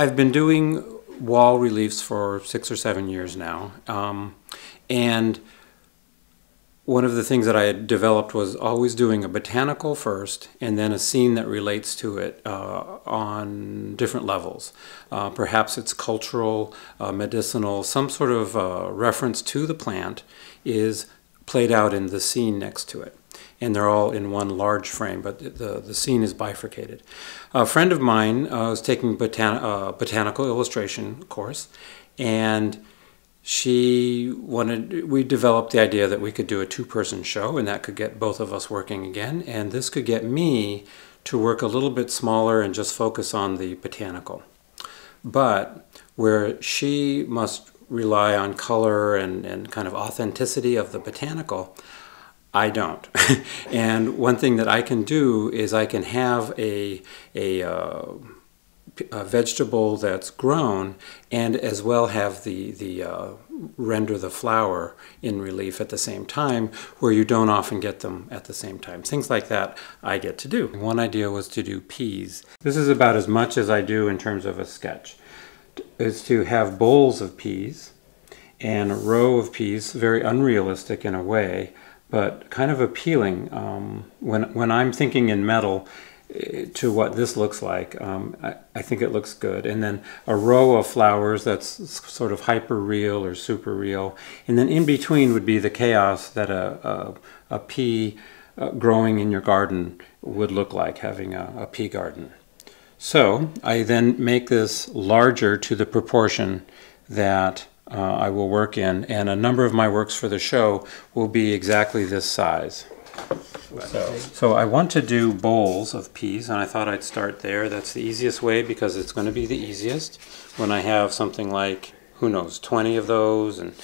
I've been doing wall reliefs for 6 or 7 years now, and one of the things that I had developed was always doing a botanical first and then a scene that relates to it on different levels. Perhaps it's cultural, medicinal, some sort of reference to the plant is played out in the scene next to it. And they're all in one large frame, but the scene is bifurcated. A friend of mine was taking botanical illustration course, and we developed the idea that we could do a two-person show, and that could get both of us working again, and this could get me to work a little bit smaller and just focus on the botanical. But where she must rely on color and kind of authenticity of the botanical, I don't. And one thing that I can do is I can have a vegetable that's grown and as well have the render the flower in relief at the same time, where you don't often get them at the same time. Things like that I get to do. One idea was to do peas. This is about as much as I do in terms of a sketch, is to have bowls of peas and a row of peas, very unrealistic in a way, but kind of appealing. When I'm thinking in metal to what this looks like, I think it looks good. And then a row of flowers that's sort of hyper real or super real. And then in between would be the chaos that a pea growing in your garden would look like, having a pea garden. So I then make this larger to the proportion that I will work in, and a number of my works for the show will be exactly this size. So I want to do bowls of peas, and I thought I'd start there. That's the easiest way because it's going to be the easiest when I have something like, who knows, 20 of those and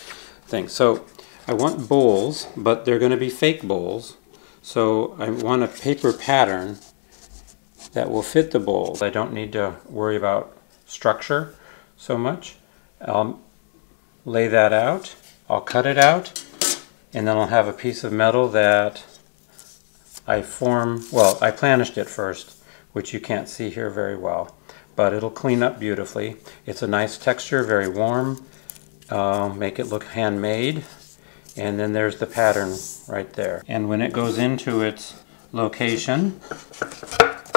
things. So I want bowls, but they're going to be fake bowls. So I want a paper pattern that will fit the bowl. I don't need to worry about structure so much. I'll lay that out, I'll cut it out, and then I'll have a piece of metal that I planished it first, which you can't see here very well, but it'll clean up beautifully. It's a nice texture, very warm, make it look handmade, and then there's the pattern right there. And when it goes into its location,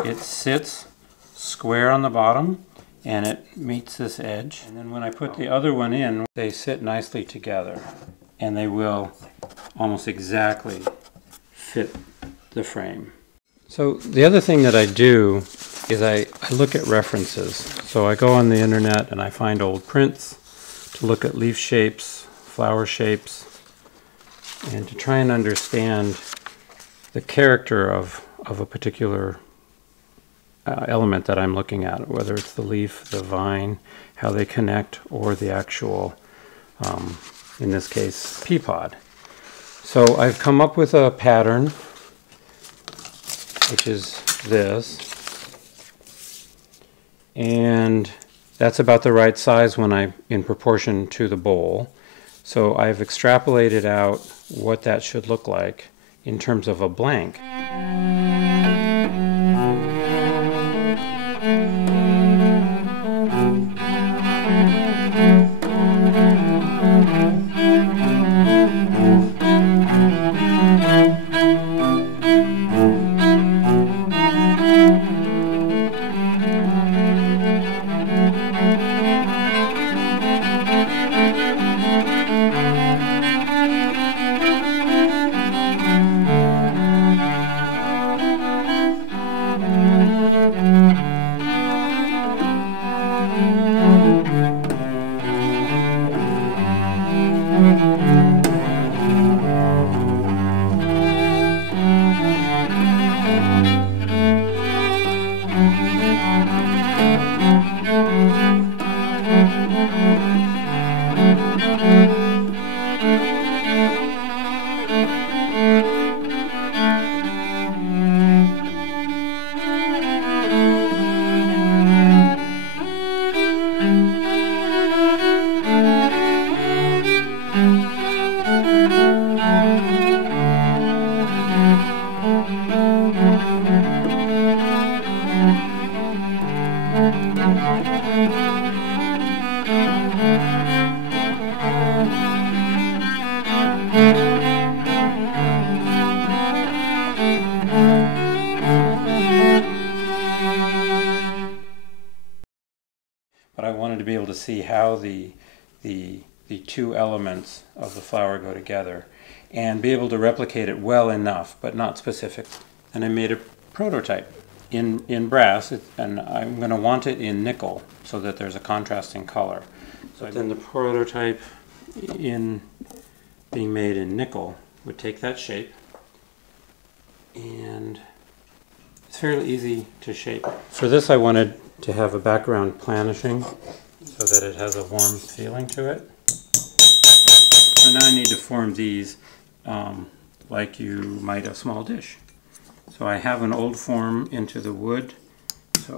it sits square on the bottom, and it meets this edge. And then when I put the other one in, they sit nicely together, and they will almost exactly fit the frame. So the other thing that I do is I look at references. So I go on the internet and I find old prints to look at leaf shapes, flower shapes, and to try and understand the character of a particular element that I'm looking at, whether it's the leaf, the vine, how they connect, or the actual, in this case, pea pod. So I've come up with a pattern, which is this, and that's about the right size in proportion to the bowl. So I've extrapolated out what that should look like in terms of a blank. see how the two elements of the flower go together and be able to replicate it well enough, but not specific. And I made a prototype in brass, and I'm going to want it in nickel so that there's a contrasting color. So then the prototype in being made in nickel would take that shape, and it's fairly easy to shape. For this I wanted to have a background planishing so that it has a warm feeling to it. So now I need to form these like you might a small dish. So I have an old form into the wood. So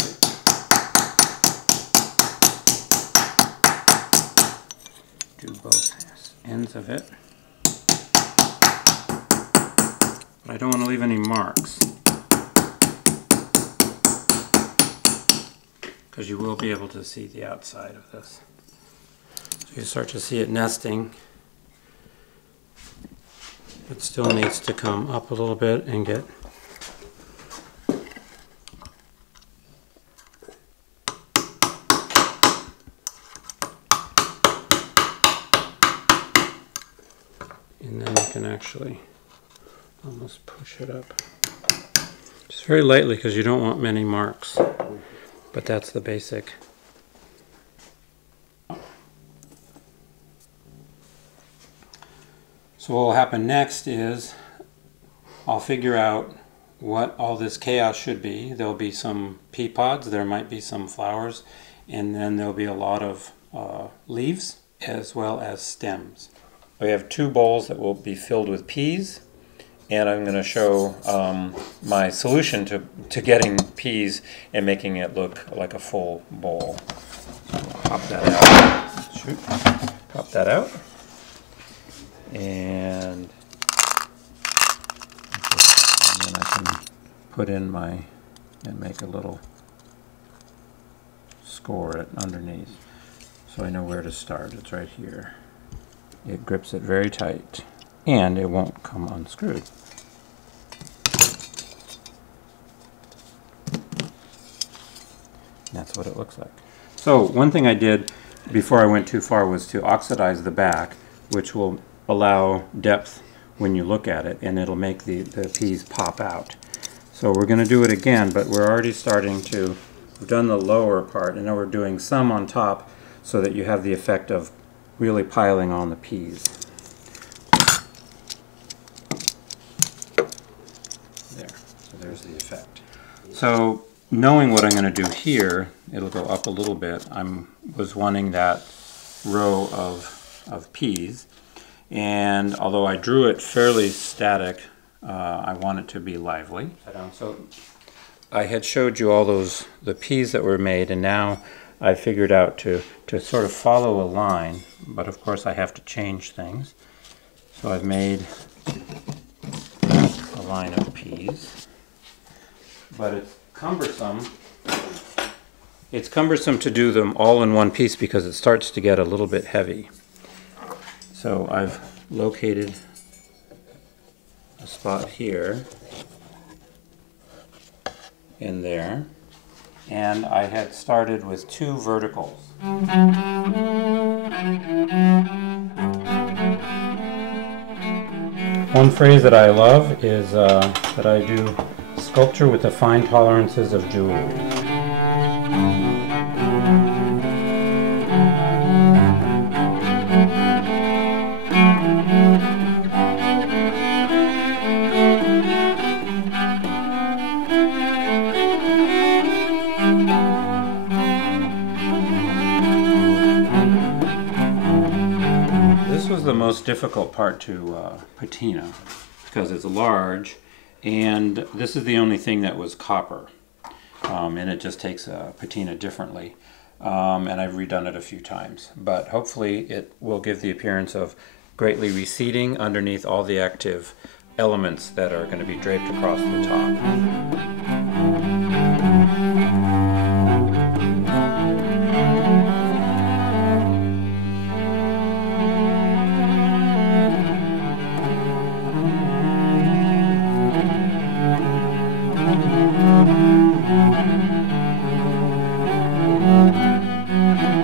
do both ends of it. But I don't want to leave any marks, because you will be able to see the outside of this. So you start to see it nesting. It still needs to come up a little bit and get and then you can actually almost push it up. Just very lightly, because you don't want many marks. But that's the basic. So what will happen next is I'll figure out what all this chaos should be. There'll be some pea pods, there might be some flowers, and then there'll be a lot of leaves as well as stems. We have 2 bowls that will be filled with peas, and I'm going to show my solution to getting peas and making it look like a full bowl. So pop that out. Shoot. Pop that out. And then I can put in and make a little score it underneath. So I know where to start. It's right here. It grips it very tight, and it won't come unscrewed. That's what it looks like. So one thing I did before I went too far was to oxidize the back, which will allow depth when you look at it, and it'll make the peas pop out. So we're going to do it again, but we're already starting to, we've done the lower part, and now we're doing some on top so that you have the effect of really piling on the peas. There, so there's the effect. So knowing what I'm going to do here, it'll go up a little bit. I was wanting that row of peas, and although I drew it fairly static, I want it to be lively. So I had showed you all the peas that were made, and now I figured out to sort of follow a line, but of course I have to change things. So I've made a line of peas, but it's cumbersome. It's cumbersome to do them all in one piece because it starts to get a little bit heavy. So I've located a spot here and there, and I had started with 2 verticals. One phrase that I love is that I do sculpture with the fine tolerances of jewelry. This was the most difficult part to patina because it's large, and this is the only thing that was copper, and it just takes patina differently, and I've redone it a few times, but hopefully it will give the appearance of greatly receding underneath all the active elements that are going to be draped across the top.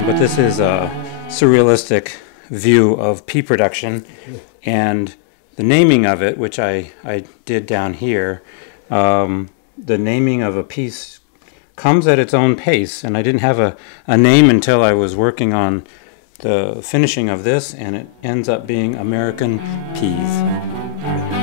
But this This is a surrealistic view of pea production, and the naming of it, which I did down here, the naming of a piece comes at its own pace, and I didn't have a name until I was working on the finishing of this, and it ends up being American peas.